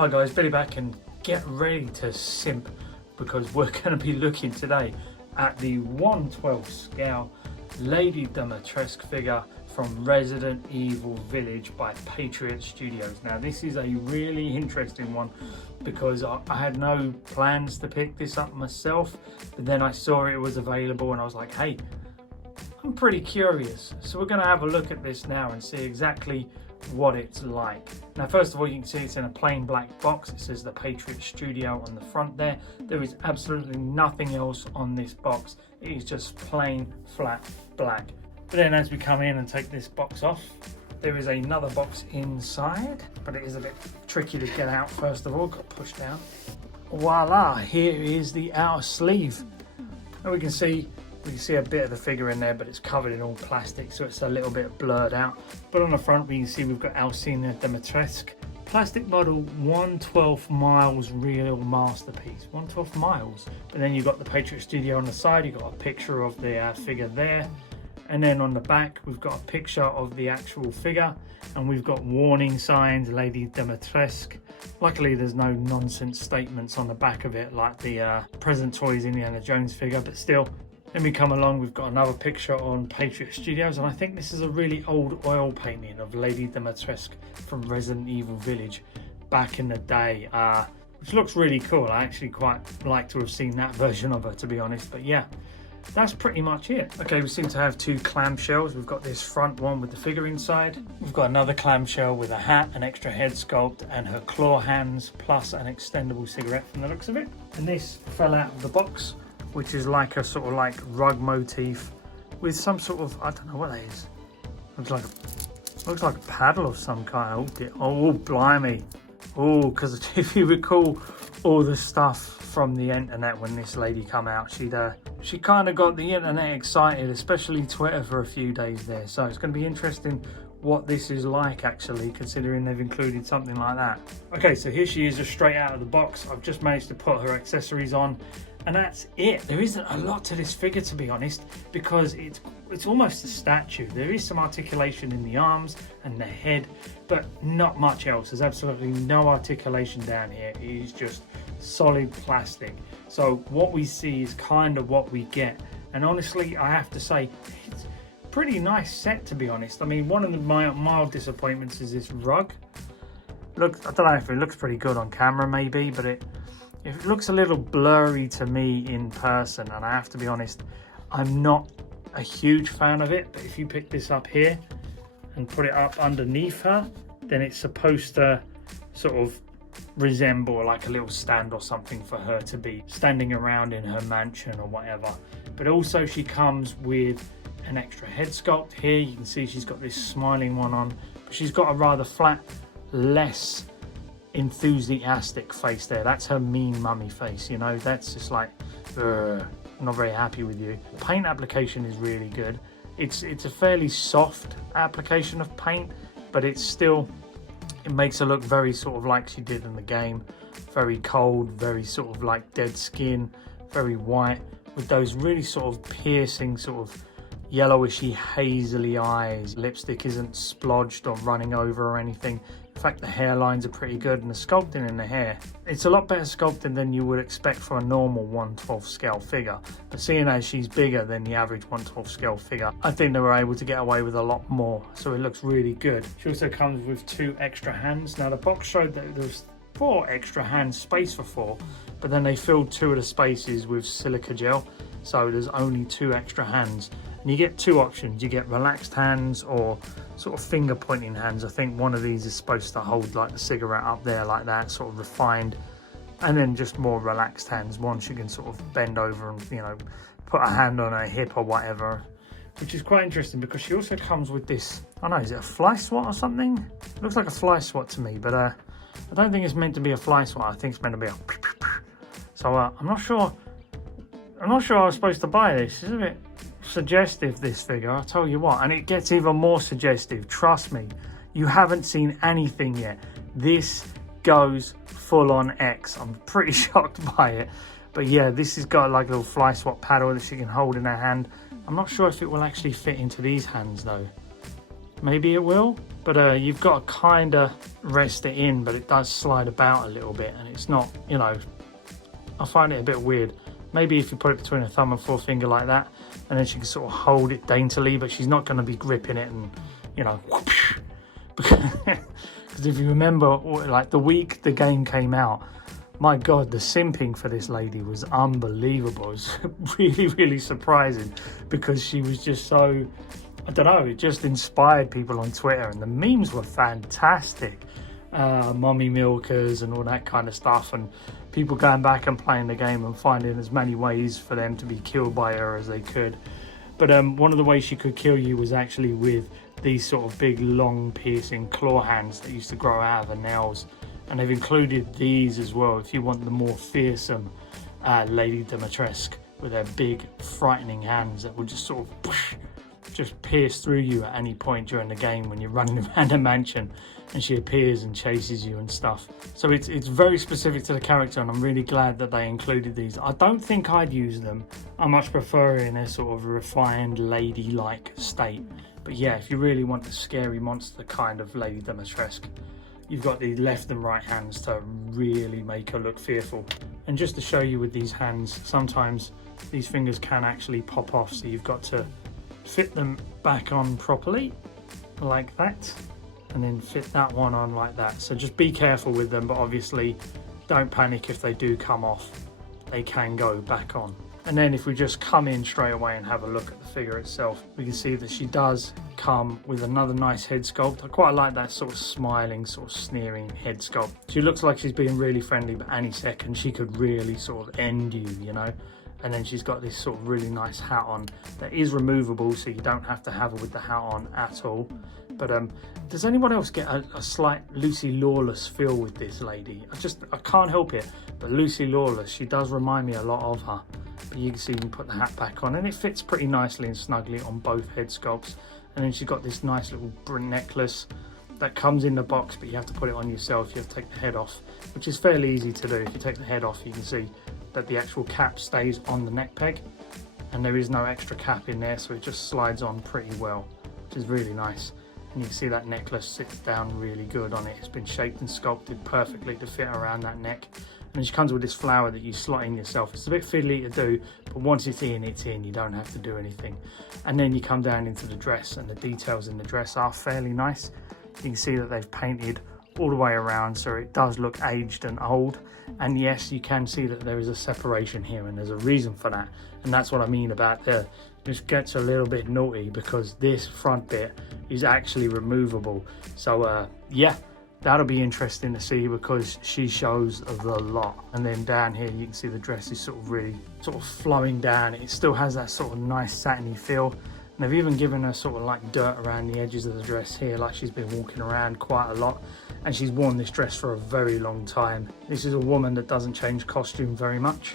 Hi guys, Billy back, and get ready to simp because we're going to be looking today at the 1/12 scale Lady Dimitrescu figure from Resident Evil Village by Patriot Studios. Now this is a really interesting one because I had no plans to pick this up myself, but then I saw it was available and I was like, hey, I'm pretty curious. So we're going to have a look at this now and see exactly what it's like. Now first of all, you can see it's in a plain black box. It says the Patriot Studio on the front there. There is absolutely nothing else on this box. It is just plain flat black. But then as we come in and take this box off, there is another box inside, but it is a bit tricky to get out. First of all, got pushed down. Voila, here is the outer sleeve. And we can see a bit of the figure in there, but it's covered in all plastic, so it's a little bit blurred out. But on the front, we can see we've got Alcina Dimitrescu. Plastic model, 1/12 miles real masterpiece. 1/12 miles. And then you've got the Patriot Studio on the side. You've got a picture of the figure there. And then on the back, we've got a picture of the actual figure. And we've got warning signs, Lady Dimitrescu. Luckily, there's no nonsense statements on the back of it like the Present Toys Indiana Jones figure, but still. Then we come along, we've got another picture on Patriot Studios, and I think this is a really old oil painting of Lady Dimitrescu from Resident Evil Village back in the day, which looks really cool. I actually quite like to have seen that version of her, to be honest, but yeah, that's pretty much it. Okay, we seem to have two clamshells. We've got this front one with the figure inside. We've got another clamshell with a hat, an extra head sculpt, and her claw hands, plus an extendable cigarette from the looks of it. And this fell out of the box, which is like a sort of like rug motif with some sort of, I don't know what that is. Looks like a paddle of some kind. Oh, blimey. Oh, because if you recall all the stuff from the internet when this lady come out, she kind of got the internet excited, especially Twitter, for a few days there. So it's going to be interesting what this is like, actually, considering they've included something like that. Okay, so here she is, just straight out of the box. I've just managed to put her accessories on, and that's it. There isn't a lot to this figure, to be honest, because it's almost a statue. There is some articulation in the arms and the head, but not much else. There's absolutely no articulation down here. It is just solid plastic. So what we see is kind of what we get. And honestly, I have to say, it's a pretty nice set, to be honest. I mean, one of my mild disappointments is this rug. Look, I don't know if it looks pretty good on camera, maybe, but it looks a little blurry to me in person, and I have to be honest, I'm not a huge fan of it. But if you pick this up here and put it up underneath her, then it's supposed to sort of resemble like a little stand or something for her to be standing around in her mansion or whatever. But also she comes with an extra head sculpt here. You can see she's got this smiling one on, but she's got a rather flat, less enthusiastic face there. That's her mean mummy face, you know. That's just like, I'm not very happy with you. Paint application is really good. It's a fairly soft application of paint, but it makes her look very sort of like she did in the game. Very cold, very sort of like dead skin, very white, with those really sort of piercing sort of yellowishy hazily eyes. Lipstick isn't splodged or running over or anything. In fact, the hairlines are pretty good, and the sculpting in the hair, it's a lot better sculpted than you would expect for a normal 1/12 scale figure. But seeing as she's bigger than the average 1/12 scale figure, I think they were able to get away with a lot more, so it looks really good. She also comes with 2 extra hands. Now the box showed that there was 4 extra hands, space for 4, but then they filled 2 of the spaces with silica gel, so there's only 2 extra hands. And you get 2 options. You get relaxed hands or sort of finger pointing hands. I think one of these is supposed to hold like the cigarette up there like that, sort of refined, and then just more relaxed hands. One she can sort of bend over and, you know, put a hand on her hip or whatever, which is quite interesting because she also comes with this, I don't know, is it a fly swat or something? It looks like a fly swat to me, but I don't think it's meant to be a fly swat. I think it's meant to be a so I'm not sure I was supposed to buy this. It's a bit suggestive, this figure, I'll tell you what, and it gets even more suggestive. Trust me, you haven't seen anything yet. This goes full on X. I'm pretty shocked by it, but yeah, this has got like a little fly swat paddle that she can hold in her hand. I'm not sure if it will actually fit into these hands though. maybe it will, but you've got to kind of rest it in, but it does slide about a little bit, and it's not, you know, I find it a bit weird. Maybe if you put it between a thumb and forefinger like that, and then she can sort of hold it daintily, but she's not going to be gripping it and, you know, whoosh. Because if you remember, like the week the game came out, my God, the simping for this lady was unbelievable. It was really, really surprising, because she was just so, I don't know, it just inspired people on Twitter, and the memes were fantastic. Mommy milkers and all that kind of stuff, and people going back and playing the game and finding as many ways for them to be killed by her as they could. But one of the ways she could kill you was actually with these sort of big, long, piercing claw hands that used to grow out of her nails. And they've included these as well if you want the more fearsome Lady Dimitrescu, with their big, frightening hands that will just sort of whoosh, just pierce through you at any point during the game when you're running around a mansion and she appears and chases you and stuff. So it's very specific to the character, and I'm really glad that they included these. I don't think I'd use them. I much prefer in a sort of refined lady-like state. But yeah, if you really want the scary monster kind of Lady Dimitrescu, you've got the left and right hands to really make her look fearful. And just to show you with these hands, sometimes these fingers can actually pop off, so you've got to fit them back on properly like that, and then fit that one on like that. So just be careful with them, but obviously don't panic if they do come off. They can go back on. And then if we just come in straight away and have a look at the figure itself, we can see that she does come with another nice head sculpt. I quite like that sort of smiling, sort of sneering head sculpt. She looks like she's being really friendly, but any second she could really sort of end you, you know. And then she's got this sort of really nice hat on that is removable, so you don't have to have her with the hat on at all. But does anyone else get a slight Lucy Lawless feel with this lady? I can't help it, but Lucy Lawless, she does remind me a lot of her. But you can see you can put the hat back on, and it fits pretty nicely and snugly on both head sculpts. And then she's got this nice little necklace that comes in the box, but you have to put it on yourself. You have to take the head off, which is fairly easy to do. If you take the head off, you can see that the actual cap stays on the neck peg, and there is no extra cap in there, so it just slides on pretty well, which is really nice. And you can see that necklace sits down really good on it. It's been shaped and sculpted perfectly to fit around that neck. And she comes with this flower that you slot in yourself. It's a bit fiddly to do, but once it's in, it's in. You don't have to do anything. And then you come down into the dress, and the details in the dress are fairly nice. You can see that they've painted all the way around, so it does look aged and old. And yes, you can see that there is a separation here, and there's a reason for that. And that's what I mean about this gets a little bit naughty, because this front bit is actually removable. So yeah, that'll be interesting to see, because she shows the lot. And then down here you can see the dress is sort of really sort of flowing down. It still has that sort of nice satiny feel. And they've even given her sort of like dirt around the edges of the dress here, like she's been walking around quite a lot. And she's worn this dress for a very long time. This is a woman that doesn't change costume very much.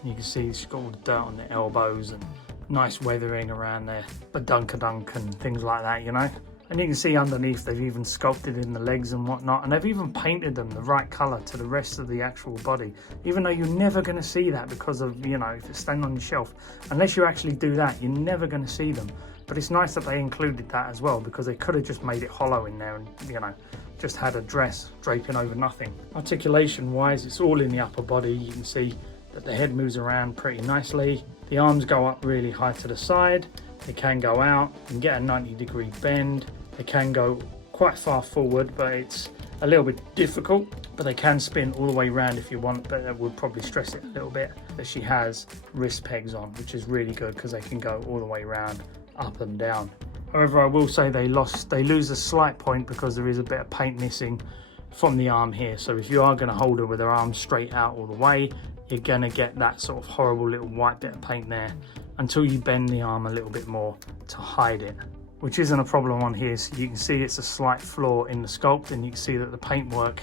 And you can see she's got all the dirt on the elbows and nice weathering around there, badunkadunk and things like that, you know. And you can see underneath they've even sculpted in the legs and whatnot, and they've even painted them the right colour to the rest of the actual body, even though you're never going to see that because of, you know, if it's staying on your shelf. Unless you actually do that, you're never going to see them. But it's nice that they included that as well, because they could have just made it hollow in there and, you know, just had a dress draping over nothing. Articulation wise, it's all in the upper body. You can see that the head moves around pretty nicely. The arms go up really high to the side. They can go out and get a 90-degree bend. They can go quite far forward, but it's a little bit difficult. But they can spin all the way around if you want, but that would probably stress it a little bit. But she has wrist pegs on, which is really good, because they can go all the way around, up and down. However, I will say they lose a slight point, because there is a bit of paint missing from the arm here. So if you are going to hold her with her arms straight out all the way, you're going to get that sort of horrible little white bit of paint there, until you bend the arm a little bit more to hide it, which isn't a problem on here. So you can see it's a slight flaw in the sculpt, and you can see that the paintwork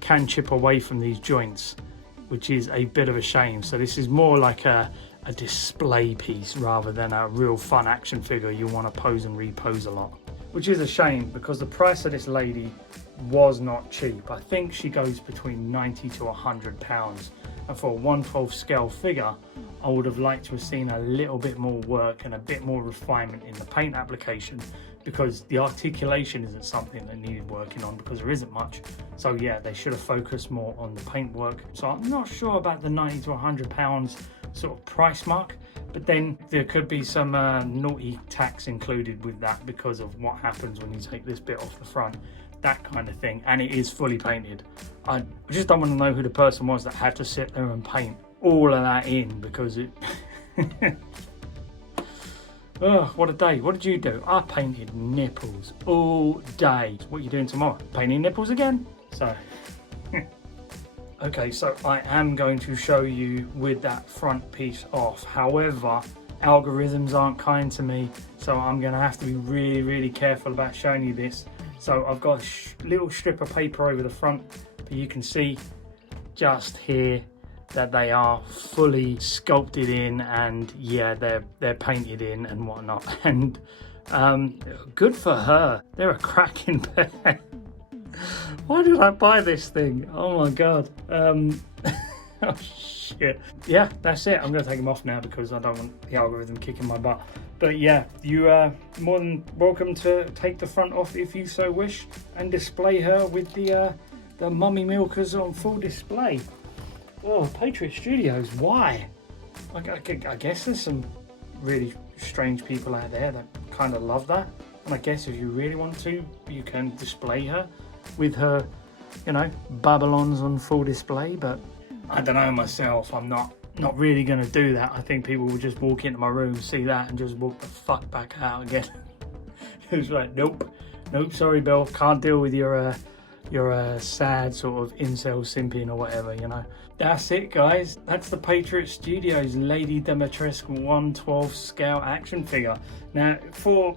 can chip away from these joints, which is a bit of a shame. So this is more like a display piece rather than a real fun action figure you want to pose and repose a lot, which is a shame, because the price of this lady was not cheap. I think she goes between 90 to 100 pounds, and for a 1/12 scale figure, I would have liked to have seen a little bit more work and a bit more refinement in the paint application because the articulation isn't something that needed working on because there isn't much. So yeah, they should have focused more on the paintwork. So I'm not sure about the 90 to 100 pounds sort of price mark, but then there could be some naughty tax included with that because of what happens when you take this bit off the front, that kind of thing. And it is fully painted. I just don't want to know who the person was that had to sit there and paint all of that in, because it oh, what a day. What did you do? I painted nipples all day. What are you doing tomorrow? Painting nipples again? So okay, so I am going to show you with that front piece off. However, algorithms aren't kind to me, so I'm going to have to be really, really careful about showing you this. So I've got a little strip of paper over the front, but you can see just here that they are fully sculpted in, and yeah, they're painted in and whatnot. And good for her. They're a cracking pair. Why did I buy this thing? Oh my god. Oh shit. Yeah, that's it. I'm gonna take them off now because I don't want the algorithm kicking my butt. But yeah, you are more than welcome to take the front off if you so wish and display her with the mummy milkers on full display. Oh, Patriot Studios, why? I guess there's some really strange people out there that kind of love that. And I guess if you really want to, you can display her with her, you know, Babylons on full display. But I don't know myself, I'm not really going to do that. I think people will just walk into my room, see that, and just walk the fuck back out again. It's like, nope, sorry Bill, can't deal with your sad sort of incel simping or whatever, you know. That's it, guys. That's the Patriot Studios Lady Dimitrescu 1/12 scale action figure. Now, for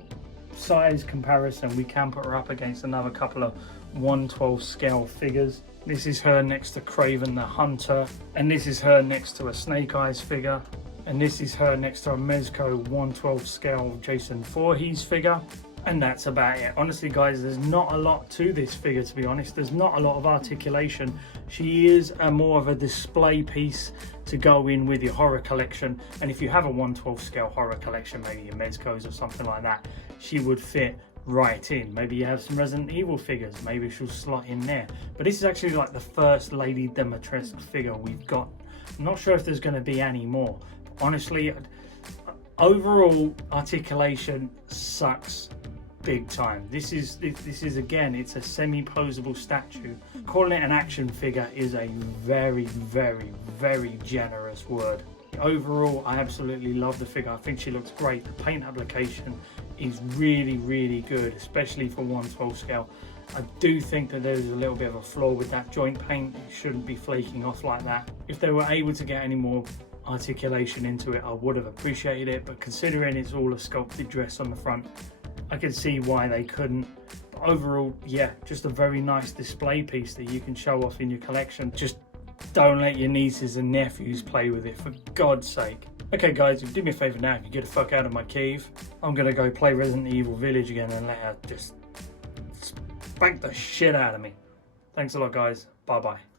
size comparison, we can put her up against another couple of 1/12 scale figures. This is her next to Craven the Hunter, and this is her next to a Snake Eyes figure, and this is her next to a Mezco 1/12 scale Jason Voorhees figure. And that's about it. Honestly, guys, there's not a lot to this figure, to be honest. There's not a lot of articulation. She is more of a display piece to go in with your horror collection. And if you have a 1/12 scale horror collection, maybe your Mezcos or something like that, she would fit right in. Maybe you have some Resident Evil figures, maybe she'll slot in there. But this is actually like the first Lady Dimitrescu figure we've got. I'm not sure if there's going to be any more. But honestly, overall articulation sucks big time. This is again, it's a semi-posable statue. Calling it an action figure is a very, very, very generous word. Overall, I absolutely love the figure. I think she looks great. The paint application is really, really good, especially for 1/12 scale. I do think that there's a little bit of a flaw with that joint paint. It shouldn't be flaking off like that. If they were able to get any more articulation into it, I would have appreciated it, but considering it's all a sculpted dress on the front, I can see why they couldn't. But overall, yeah, just a very nice display piece that you can show off in your collection. Just don't let your nieces and nephews play with it, for God's sake. Okay guys, do me a favour now, if you get the fuck out of my cave, I'm gonna go play Resident Evil Village again and let her just spank the shit out of me. Thanks a lot guys, bye bye.